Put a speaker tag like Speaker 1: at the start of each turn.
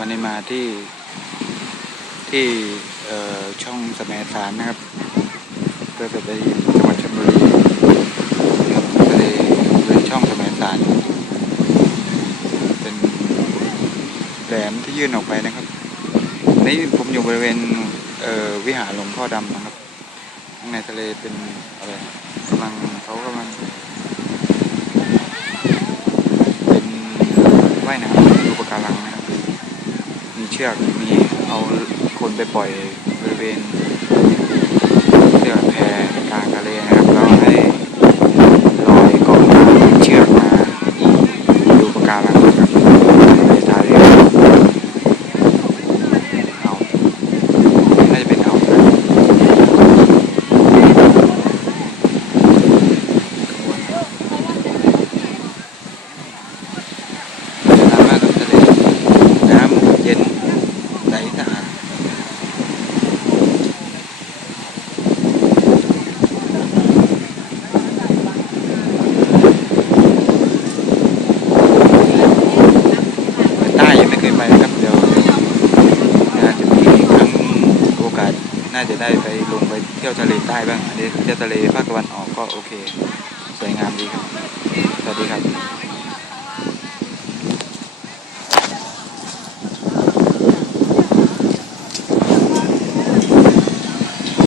Speaker 1: วันนี้มาที่ที่ช่องสมสารนะครับเพื่อจะไปจังหวัดชลบุรีทะเลเป็นช่องสมสารเป็นแหลมที่ยื่นออกไปนะครับ นี่ผมอยู่บริเวณเวิหารหลวงพ่อดำนะครับข้างในทะเลเป็นอะไรนะกำลังเขากำลัง เป็นว่ายน้ำดูปะการังนะครับ มีเชือกมีเอาคนไปปล่อยบริเวณเรือแพกลางทะเลนะครับ แล้วให้ลอยเกาะเชือกมาดูปะการังนะครับในทะเลเอาน่าจะเป็นเอานะน้ำมากกับทะเล น้ำเย็นใสสะอาด ใต้ยังไม่เคยไป นะครับ เดี๋ยวเดี๋ยวน่าจะมีครั้งโอกาสน่าจะได้ไปลงไปเที่ยวทะเลใต้บ้างอันนี้เที่ยวทะเลภาคตะวันออกก็โอเค สวยงามดีครับ สวัสดีครับ